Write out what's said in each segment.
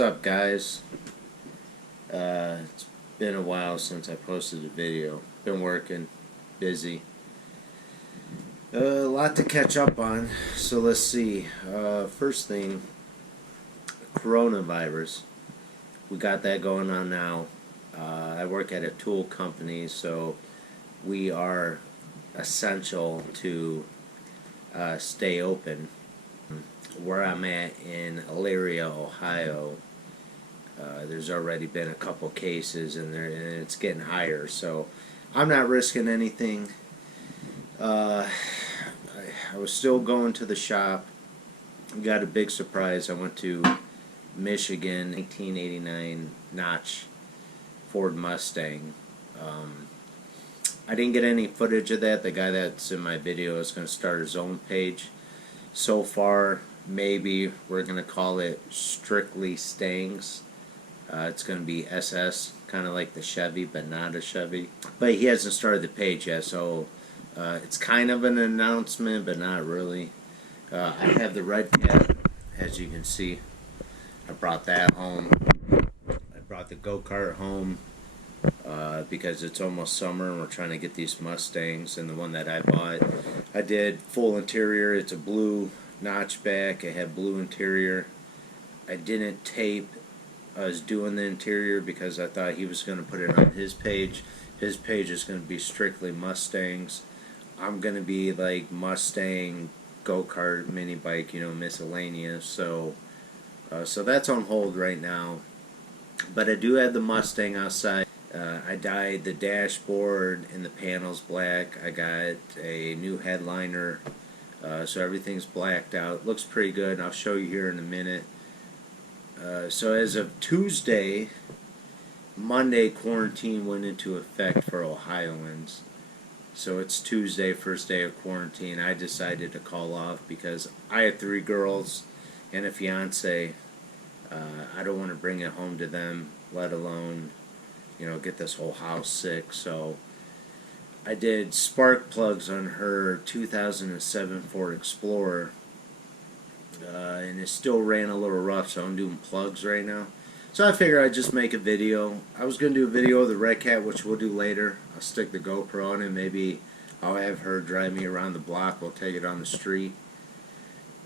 What's up, guys? It's been a while since I posted a video. Been working, busy. A lot to catch up on, so let's see. First thing, coronavirus. We got that going on now. I work at a tool company, so we are essential to stay open. Where I'm at in Elyria, Ohio, there's already been a couple cases, and it's getting higher. So I'm not risking anything. I was still going to the shop. Got a big surprise. I went to Michigan, 1989 Notch Ford Mustang. I didn't get any footage of that. The guy that's in my video is going to start his own page. So far, maybe we're going to call it Strictly Stangs. It's going to be SS, kind of like the Chevy, but not a Chevy. But he hasn't started the page yet, so it's kind of an announcement, but not really. I have the red cap, as you can see. I brought that home. I brought the go-kart home because it's almost summer and we're trying to get these Mustangs. And the one that I bought, I did full interior. It's a blue notchback. It had blue interior. I didn't tape. I was doing the interior because I thought he was going to put it on his page. His page is going to be strictly Mustangs. I'm going to be like Mustang, go-kart, mini bike, miscellaneous. So that's on hold right now. But I do have the Mustang outside. I dyed the dashboard and the panels black. I got a new headliner, so everything's blacked out. Looks pretty good. I'll show you here in a minute. So as of Tuesday, Monday, quarantine went into effect for Ohioans. So it's Tuesday, first day of quarantine. I decided to call off because I have 3 girls and a fiance. I don't want to bring it home to them, let alone, get this whole house sick. So I did spark plugs on her 2007 Ford Explorer. And it still ran a little rough, so I'm doing plugs right now. So I figured I'd just make a video. I was going to do a video of the Red Cat, which we'll do later. I'll stick the GoPro on it. Maybe I'll have her drive me around the block. We'll take it on the street.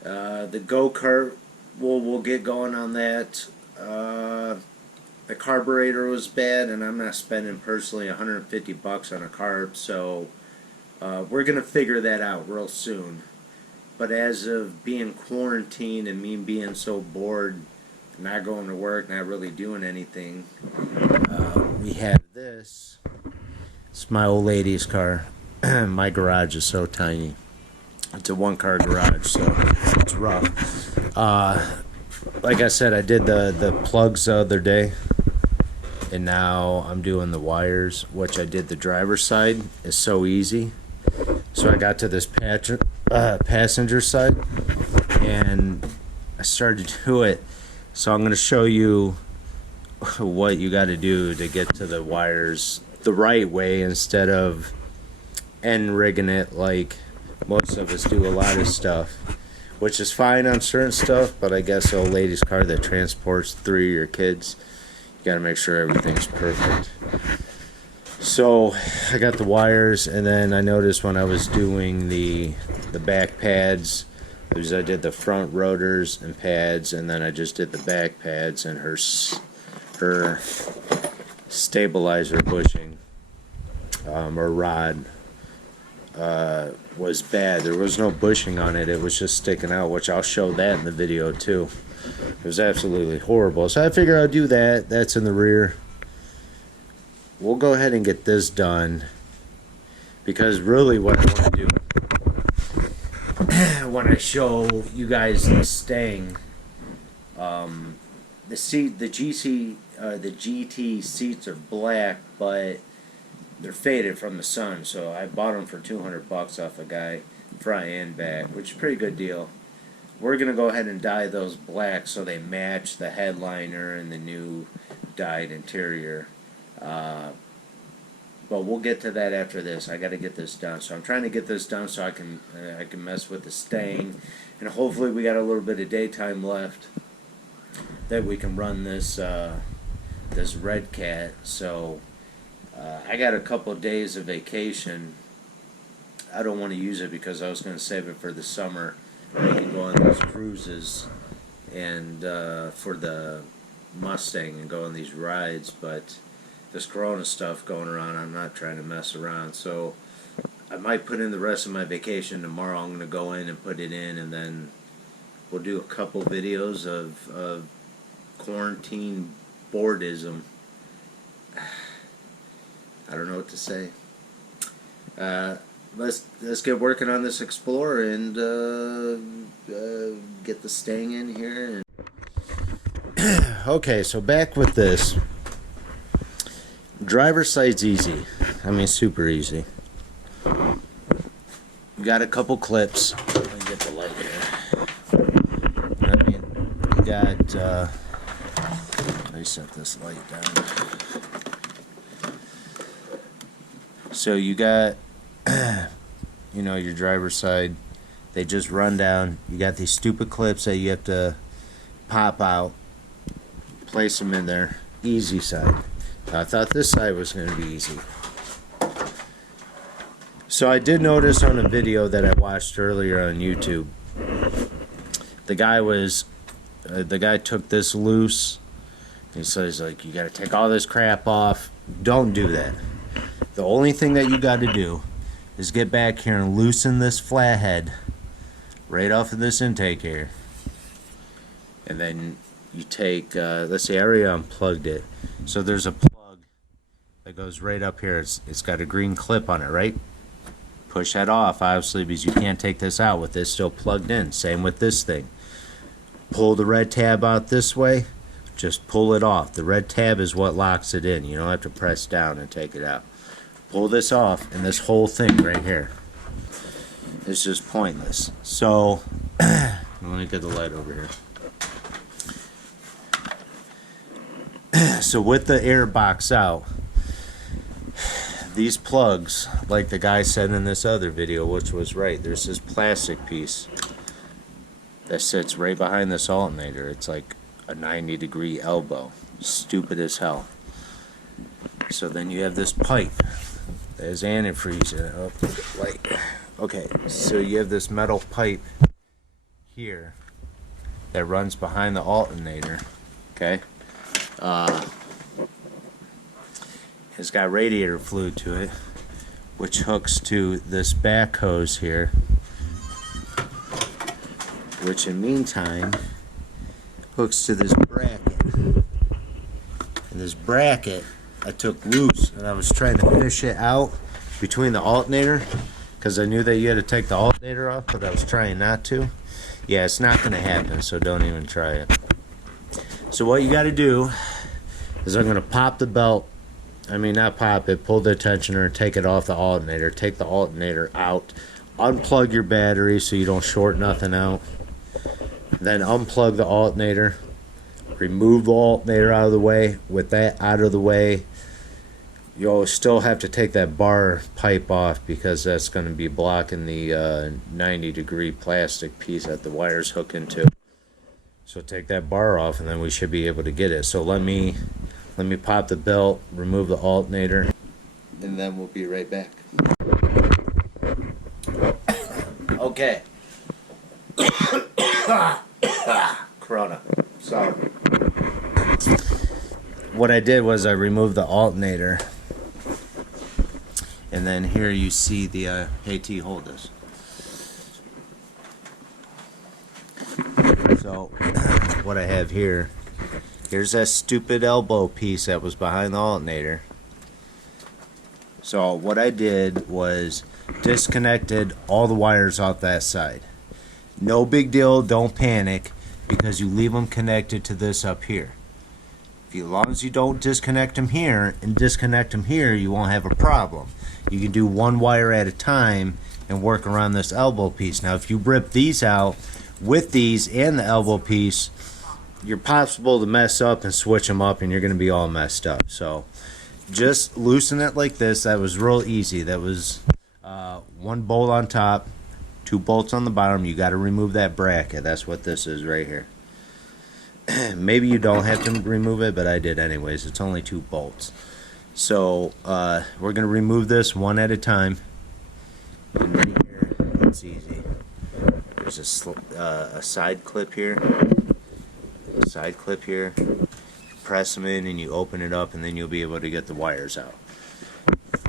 The go-kart, we'll get going on that. The carburetor was bad, and I'm not spending personally $150 on a carb, so we're going to figure that out real soon. But as of being quarantined and me being so bored, not going to work, not really doing anything, we have this. It's my old lady's car. My garage is so tiny. It's a one-car garage, so it's rough. Like I said, I did the plugs the other day, and now I'm doing the wires, which I did the driver's side. It's so easy. So I got to this passenger side, and I started to do it. So I'm going to show you what you got to do to get to the wires the right way instead of end rigging it like most of us do a lot of stuff, which is fine on certain stuff, but I guess an old lady's car that transports 3 of your kids, you got to make sure everything's perfect. So I got the wires, and then I noticed when I was doing the back pads, because I did the front rotors and pads, and then I just did the back pads, and her stabilizer bushing or rod was bad. There was no bushing on it. It was just sticking out, which I'll show that in the video too. It was absolutely horrible. So I figured I'd do that. That's in the rear. We'll go ahead and get this done, because really what I want to do when I show you guys the Stang, the GT seats are black, but they're faded from the sun. So I bought them for $200 off a guy, front and back, which is a pretty good deal. We're gonna go ahead and dye those black so they match the headliner and the new dyed interior. But we'll get to that after this. I got to get this done. So I'm trying to get this done so I can mess with the Stang, and hopefully we got a little bit of daytime left. that we can run this this Red Cat. So I got a couple of days of vacation. I don't want to use it because I was going to save it for the summer. We can go on those cruises and for the Mustang and go on these rides, but this Corona stuff going around, I'm not trying to mess around. So I might put in the rest of my vacation tomorrow. I'm going to go in and put it in, and then we'll do a couple videos of quarantine boredism. I don't know what to say. Let's get working on this Explorer and get the Stang in here. Okay, so back with this. Driver's side's easy. I mean, super easy. You got a couple clips. Let me get the light here. I mean, you got. Let me set this light down. So you got, you know, your driver's side. They just run down. You got these stupid clips that you have to pop out, place them in there. Easy side. I thought this side was going to be easy. So I did notice on a video that I watched earlier on YouTube, the guy took this loose. He says, like, you got to take all this crap off. Don't do that. The only thing that you got to do is get back here and loosen this flathead right off of this intake here. And then you take, let's see, I already unplugged it. So there's a plug that goes right up here. It's got a green clip on it, right? Push that off, obviously, because you can't take this out with this still plugged in. Same with this thing. Pull the red tab out this way. Just pull it off. The red tab is what locks it in. You don't have to press down and take it out. Pull this off, and this whole thing right here is just pointless. So, let me get the light over here. So with the air box out, these plugs, like the guy said in this other video, which was right, there's this plastic piece that sits right behind this alternator. It's like a 90-degree elbow. Stupid as hell. So then you have this pipe. There's antifreeze in it. Oh, light. Okay, so you have this metal pipe here that runs behind the alternator. Okay? It's got radiator fluid to it, which hooks to this back hose here, which in the meantime hooks to this bracket. And this bracket I took loose, and I was trying to fish it out between the alternator because I knew that you had to take the alternator off, but I was trying not to. Yeah, it's not going to happen, so don't even try it. So what you got to do is I'm going to pop the belt. I mean, not pop it, pull the tensioner, take it off the alternator, take the alternator out, unplug your battery so you don't short nothing out, then unplug the alternator, remove the alternator out of the way. With that out of the way, you'll still have to take that bar pipe off because that's going to be blocking the 90-degree plastic piece that the wires hook into. So take that bar off, and then we should be able to get it. So let me pop the belt, remove the alternator, and then we'll be right back. Okay. Corona. So what I did was I removed the alternator, and then here you see the hey T, hold this. So what I have here, here's that stupid elbow piece that was behind the alternator. So what I did was disconnected all the wires off that side. No big deal, don't panic, because you leave them connected to this up here. As long as you don't disconnect them here and disconnect them here, you won't have a problem. You can do one wire at a time and work around this elbow piece. Now if you rip these out with these and the elbow piece, you're possible to mess up and switch them up, and you're going to be all messed up. So just loosen it like this. That was real easy. That was one bolt on top, 2 bolts on the bottom. You got to remove that bracket. That's what this is right here. maybe you don't have to remove it, but I did anyways. It's only 2 bolts. So we're going to remove this one at a time. And right here, it's easy. There's a side clip here. A side clip here. Press them in and you open it up, and then you'll be able to get the wires out.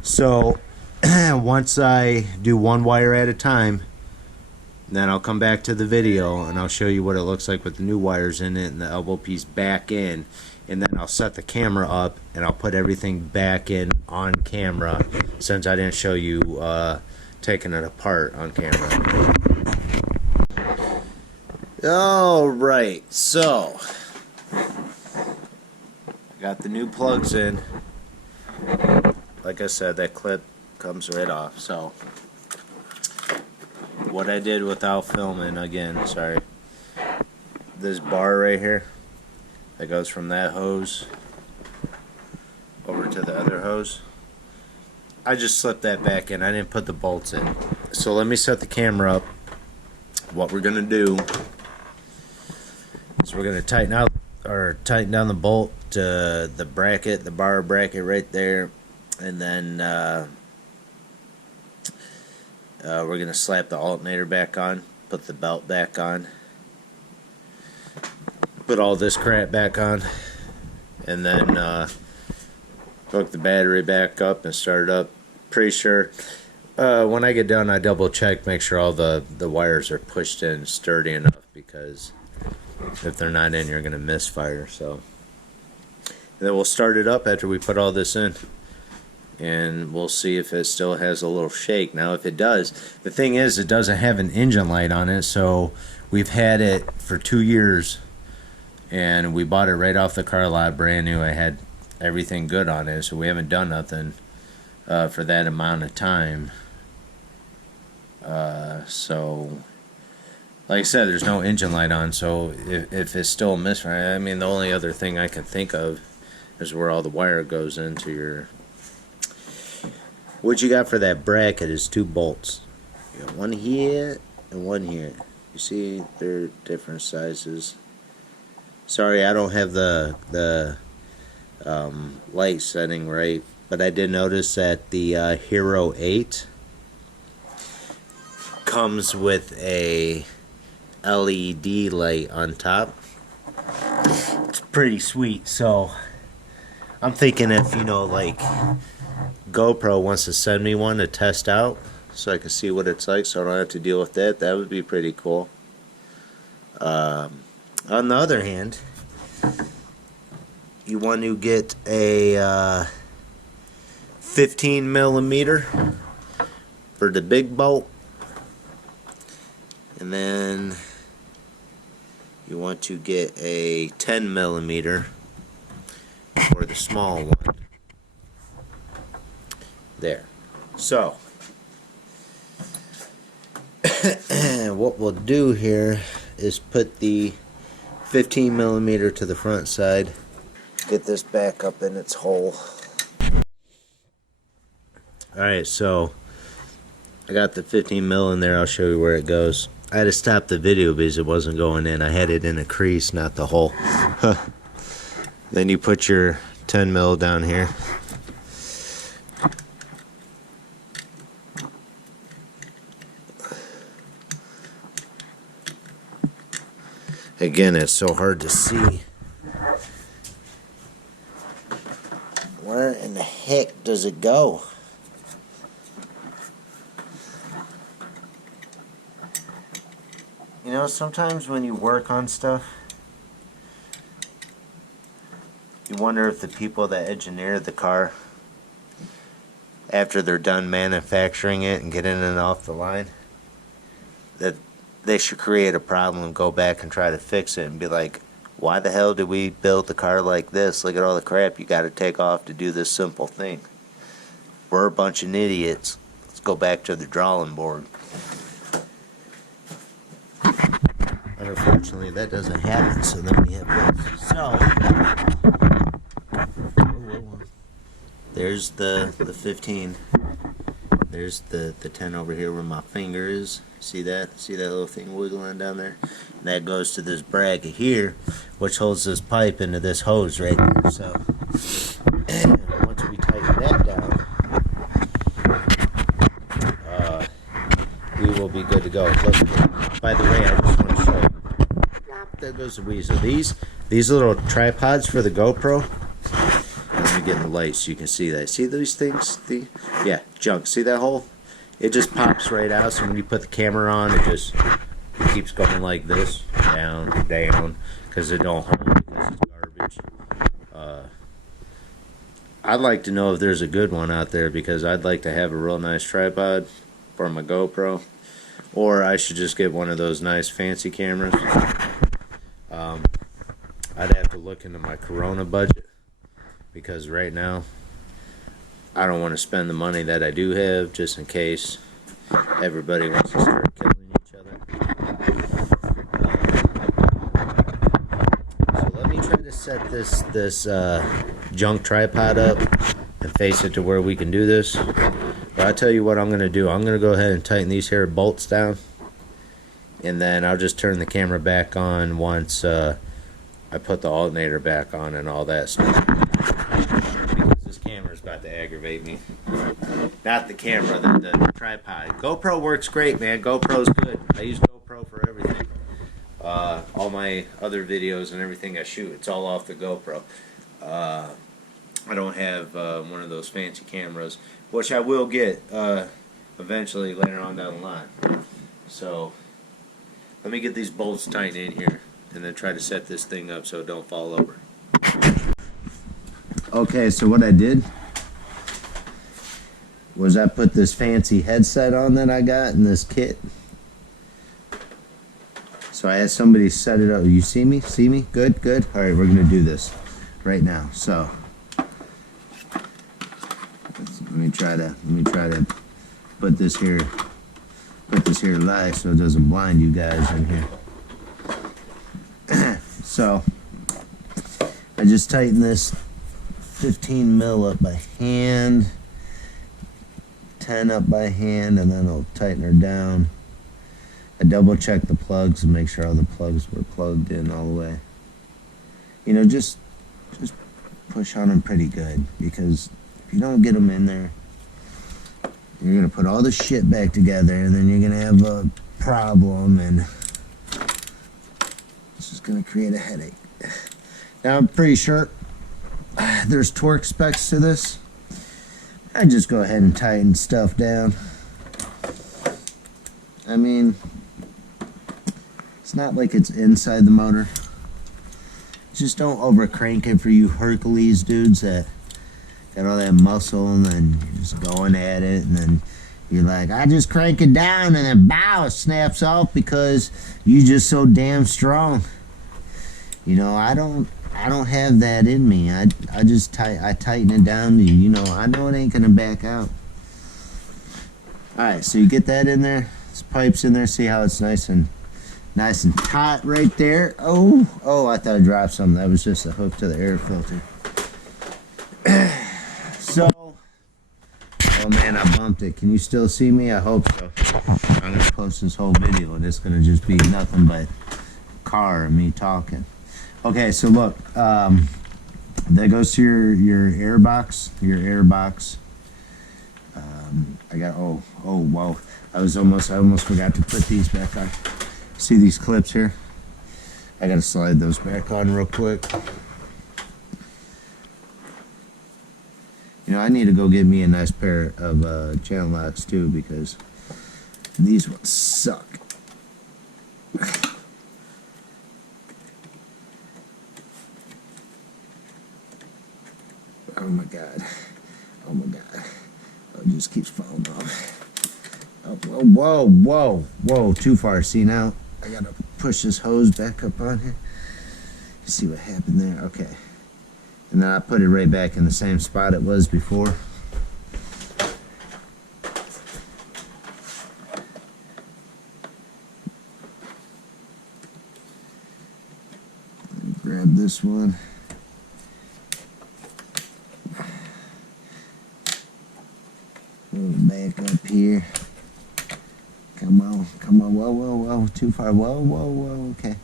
So once I do one wire at a time, then I'll come back to the video and I'll show you what it looks like with the new wires in it and the elbow piece back in, and then I'll set the camera up and I'll put everything back in on camera, since I didn't show you taking it apart on camera. Alright, so I got the new plugs in. Like I said, that clip comes right off. So what I did without filming, again, sorry, this bar right here that goes from that hose over to the other hose, I just slipped that back in. I didn't put the bolts in. So let me set the camera up. What we're gonna do is we're gonna tighten down the bolt to the bracket, the bar bracket right there, and then we're going to slap the alternator back on, put the belt back on, put all this crap back on, and then hook the battery back up and start it up. Pretty sure when I get done, I double check, make sure all the wires are pushed in sturdy enough, because if they're not in, you're going to misfire. So and then we'll start it up after we put all this in, and we'll see if it still has a little shake. Now if it does, the thing is, it doesn't have an engine light on it, so we've had it for 2 years and we bought it right off the car lot brand new. I had everything good on it, so we haven't done nothing for that amount of time. So like I said, there's no engine light on, so if it's still misfiring, I mean, the only other thing I can think of is where all the wire goes into your... What you got for that bracket is 2 bolts. You got one here and one here. You see, they're different sizes. Sorry, I don't have the light setting right, but I did notice that the Hero 8 comes with a LED light on top. It's pretty sweet. So I'm thinking, if, you know, like GoPro wants to send me one to test out so I can see what it's like, so I don't have to deal with that, that would be pretty cool. On the other hand, you want to get a 15 millimeter for the big bolt, and then you want to get a 10 millimeter for the small one. There. So what we'll do here is put the 15 millimeter to the front side, get this back up in its hole. Alright, so I got the 15 mil in there. I'll show you where it goes. I had to stop the video because it wasn't going in. I had it in a crease, not the hole. Then you put your 10 mil down here. Again, it's so hard to see. Where in the heck does it go? You know, sometimes when you work on stuff, you wonder if the people that engineer the car, after they're done manufacturing it and getting it off the line, that they should create a problem and go back and try to fix it and be like, why the hell did we build the car like this? Look at all the crap you got to take off to do this simple thing. We're a bunch of idiots. Let's go back to the drawing board. Unfortunately, that doesn't happen, so then we have this. So there's the 15. There's the 10 over here where my finger is. See that? See that little thing wiggling down there? That goes to this bracket here, which holds this pipe into this hose right there. So once we tighten that down, we will be good to go. Look, by the way, I just want to show you. There goes the weasel. These little tripods for the GoPro. Let me get in the light so you can see that. See these things? Yeah, junk. See that hole? It just pops right out. So when you put the camera on, it keeps going like this, down, down, because it don't hold because it's garbage. I'd like to know if there's a good one out there, because I'd like to have a real nice tripod for my GoPro, or I should just get one of those nice fancy cameras. I'd have to look into my Corona budget, because right now I don't want to spend the money that I do have, just in case everybody wants to start killing each other. So let me try to set this junk tripod up and face it to where we can do this. But I'll tell you what I'm going to do. I'm going to go ahead and tighten these here bolts down, and then I'll just turn the camera back on once I put the alternator back on and all that stuff. Because this camera's about to aggravate me. Not the camera, the tripod. GoPro works great, man. GoPro's good. I use GoPro for everything. All my other videos and everything I shoot, it's all off the GoPro. I don't have one of those fancy cameras, which I will get eventually later on down the line. So let me get these bolts tightened in here, and then try to set this thing up so it don't fall over. Okay, so what I did was I put this fancy headset on that I got in this kit. So I had somebody set it up. You see me? See me? Good, good. All right, we're gonna do this right now. So let me try to put this here live so it doesn't blind you guys in here. So I just tighten this 15 mil up by hand, 10 up by hand, and then I'll tighten her down. I double check the plugs and make sure all the plugs were plugged in all the way. You know, just push on them pretty good, because if you don't get them in there, you're gonna put all the shit back together, and then you're gonna have a problem, and it's just gonna create a headache. Now I'm pretty sure there's torque specs to this. I just go ahead and tighten stuff down. I mean, it's not like it's inside the motor. Just don't over crank it for you Hercules dudes that got all that muscle, and then you're just going at it, and then you're like, I just crank it down, and then bow, it snaps off because you just so damn strong. You know, I don't have that in me. I tighten it down. You know, I know it ain't gonna back out. All right, so you get that in there. This pipe's in there. See how it's nice and taut right there. Oh, I thought I dropped something. That was just a hook to the air filter. So, oh man, I bumped it. Can you still see me? I hope so. I'm gonna post this whole video, and it's gonna just be nothing but car and me talking. Okay, so look, that goes to your air box. I got whoa. I almost forgot to put these back on. See these clips here? I gotta slide those back on real quick. You know, I need to go get me a nice pair of channel locks too, because these ones suck. Oh my god. Oh, it just keeps falling off. Oh, whoa, too far. See, now I gotta push this hose back up on here. You see what happened there? Okay. And then I put it right back in the same spot it was before. Grab this one. Move it back up here. Come on, come on. Whoa, whoa, whoa. Too far. Whoa, whoa, whoa. Okay.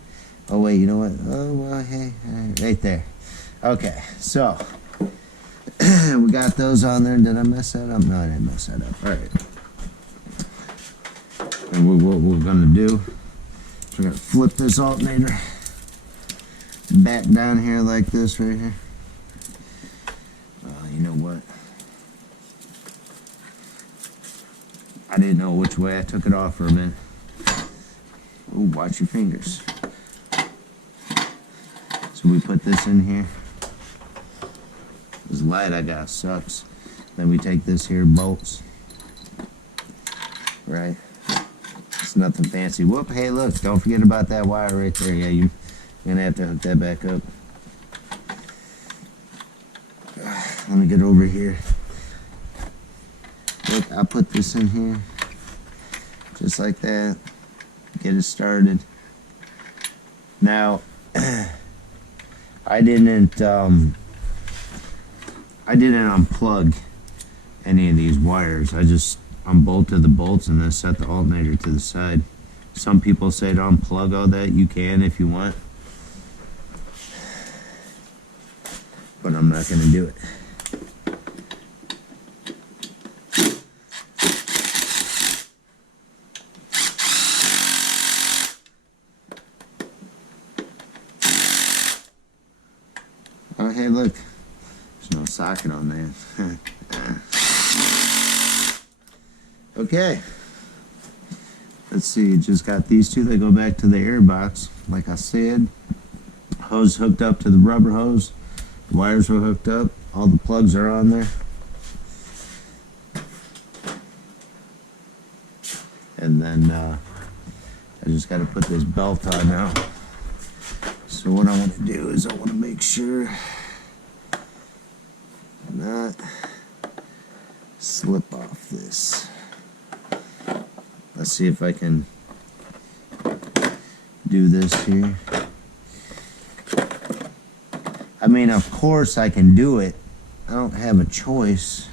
Oh, wait, you know what? Oh, well, hey, right there. Okay, so we got those on there. Did I mess that up? No, I didn't mess that up. All right. And what we're going to do is we're going to flip this alternator back down here like this right here. You know what? I didn't know which way I took it off for a minute. Ooh, watch your fingers. So we put this in here. This light I got sucks. Then we take this here, bolts. Right? It's nothing fancy. Whoop, hey look, don't forget about that wire right there. Yeah, you're gonna have to hook that back up. Let me get over here. Look, I'll put this in here. Just like that. Get it started. Now, I didn't unplug any of these wires. I just unbolted the bolts and then set the alternator to the side. Some people say to unplug all that. You can if you want, but I'm not going to do it. Oh, hey, look. There's no socket on there. Okay. Let's see. Just got these two. They go back to the air box. Like I said, hose hooked up to the rubber hose. The wires were hooked up. All the plugs are on there. And then I just got to put this belt on now. So what I want to do is I want to make sure not slip off this. Let's see if I can do this here. I mean, of course I can do it. I don't have a choice.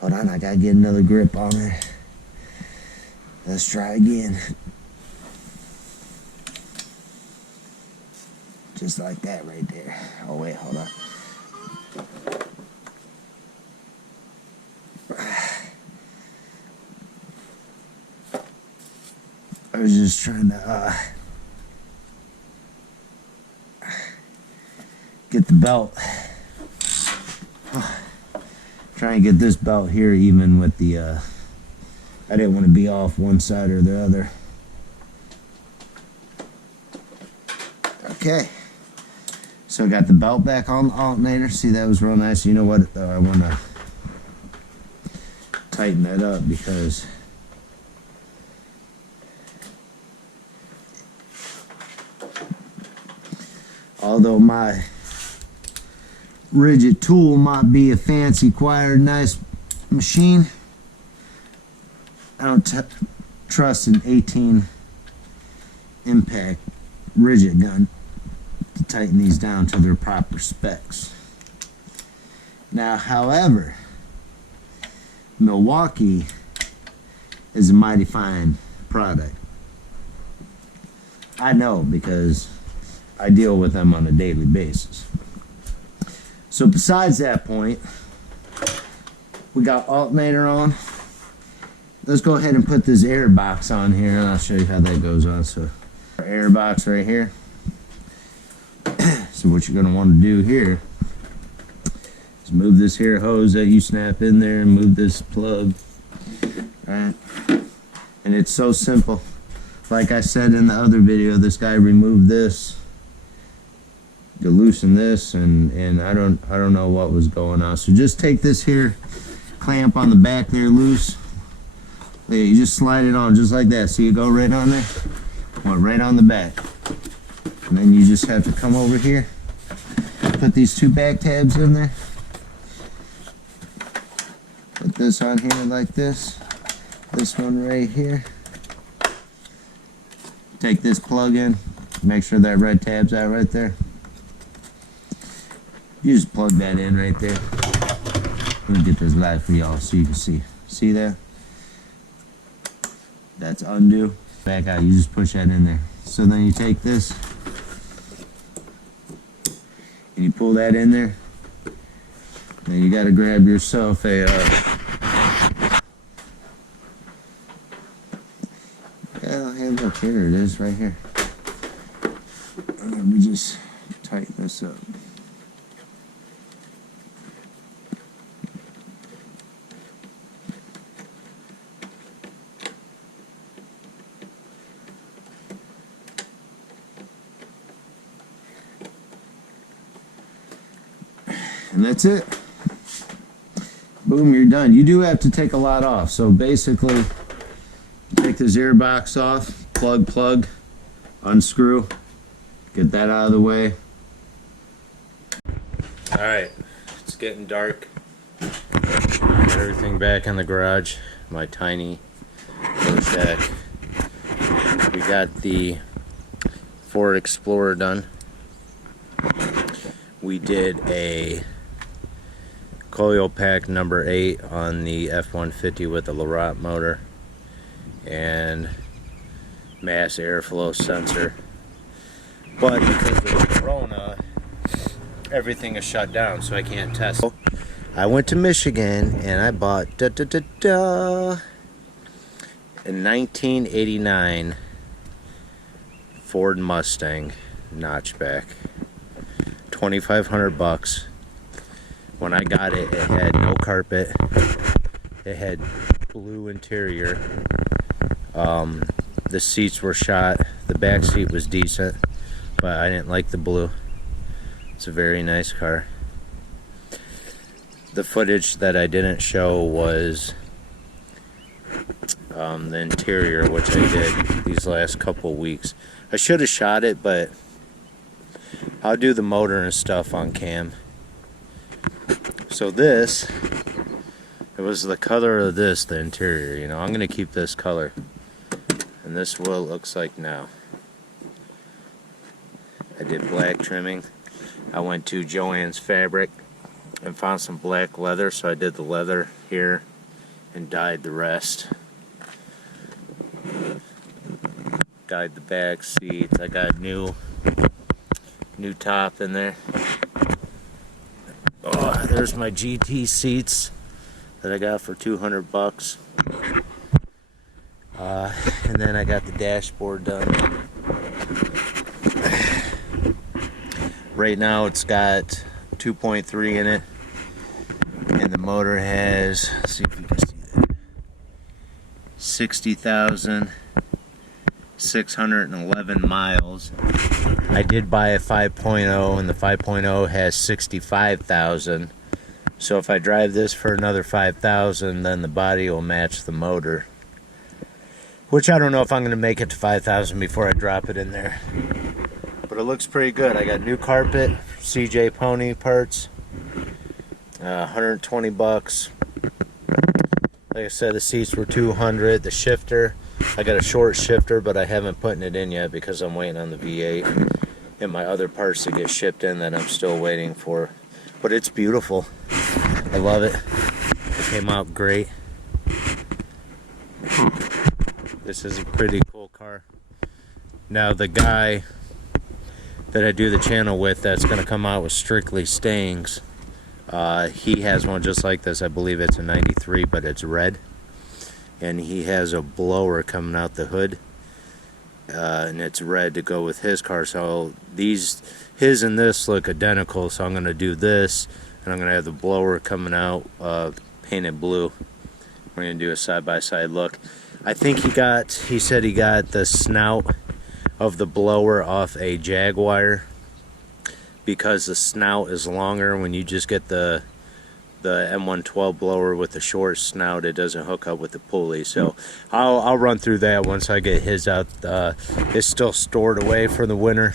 Hold on, I gotta get another grip on it. Let's try again. Just like that right there. Oh wait, hold on. I was just trying to get the belt. Trying to get this belt here even with the I didn't want to be off one side or the other. Okay. So I got the belt back on the alternator. See, that was real nice. You know what, though? I want to tighten that up because although my rigid tool might be a fancy, acquired, nice machine, I don't trust an 18 impact rigid gun to tighten these down to their proper specs. Now, however, Milwaukee is a mighty fine product. I know because I deal with them on a daily basis. So besides that point, we got alternator on. Let's go ahead and put this air box on here and I'll show you how that goes on. So our air box right here. So what you're going to want to do here is move this here hose that you snap in there and move this plug. Alright. And it's so simple. Like I said in the other video, this guy removed this to loosen this and I don't know what was going on. So just take this here clamp on the back there loose. Yeah, you just slide it on just like that. See, you go right on there, well, right on the back. And then you just have to come over here, put these two back tabs in there. Put this on here like this. This one right here. Take this plug in. Make sure that red tab's out right there. You just plug that in right there. Let me get this light for y'all so you can see. See that? That's undo. Back out, you just push that in there. So then you take this and you pull that in there. Then you gotta grab yourself a hey look, here it is right here. Let me just tighten this up. And that's it. Boom, you're done. You do have to take a lot off. So basically, take this ear box off, plug, unscrew, get that out of the way. Alright, it's getting dark. Got everything back in the garage, my tiny little shack. We got the Ford Explorer done. We did a coil pack number 8 on the F-150 with the Laurent motor and mass airflow sensor, but because of the corona everything is shut down, so I can't test. I went to Michigan and I bought a 1989 Ford Mustang notchback, $2,500. When I got it, it had no carpet. It had blue interior. The seats were shot. The back seat was decent, but I didn't like the blue. It's a very nice car. The footage that I didn't show was the interior, which I did these last couple weeks. I should have shot it, but I'll do the motor and stuff on cam. So this, it was the color of this, the interior, you know. I'm going to keep this color. And this is what it looks like now. I did black trimming. I went to Joann's Fabric and found some black leather, so I did the leather here and dyed the rest. Dyed the back seats. I got new top in there. Oh, there's my GT seats that I got for $200. And then I got the dashboard done. Right now it's got 2.3 in it, and the motor has, let's see if you can see that, 60,611 miles. I did buy a 5.0, and the 5.0 has 65,000. So if I drive this for another 5,000, then the body will match the motor. Which I don't know if I'm going to make it to 5,000 before I drop it in there. But it looks pretty good. I got new carpet, CJ Pony parts, $120. Like I said, the seats were $200. The shifter, I got a short shifter, but I haven't put it in yet because I'm waiting on the V8 and my other parts to get shipped in that I'm still waiting for. But it's beautiful. I love it. It came out great. This is a pretty cool car. Now the guy that I do the channel with that's going to come out with Strictly Stings, he has one just like this. I believe it's a 93, but it's red. And he has a blower coming out the hood. And it's red to go with his car. So his and this look identical. So I'm going to do this. And I'm going to have the blower coming out painted blue. We're going to do a side-by-side look. I think he said he got the snout of the blower off a Jaguar, because the snout is longer. When you just get the M112 blower with the short snout, it doesn't hook up with the pulley. So I'll run through that once I get his out. It's still stored away for the winter.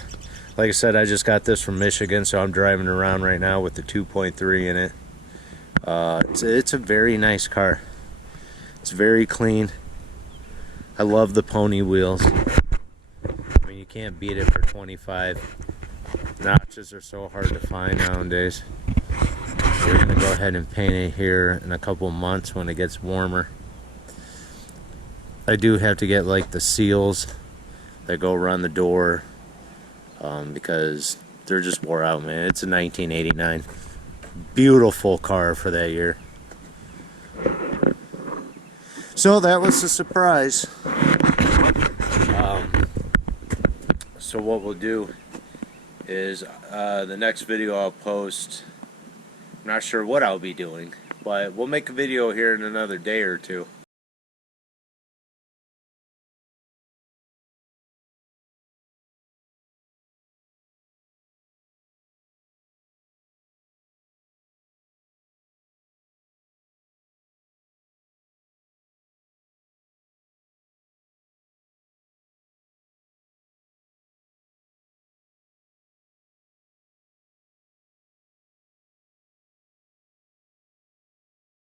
Like I said, I just got this from Michigan, so I'm driving around right now with the 2.3 in it. It's a very nice car. It's very clean. I love the pony wheels. I mean, you can't beat it for 25. Notches are so hard to find nowadays. We're gonna go ahead and paint it here in a couple months when it gets warmer. I do have to get like the seals that go around the door, because they're just wore out, man. It's a 1989. Beautiful car for that year. So that was a surprise. So what we'll do is the next video I'll post, I'm not sure what I'll be doing, but we'll make a video here in another day or two.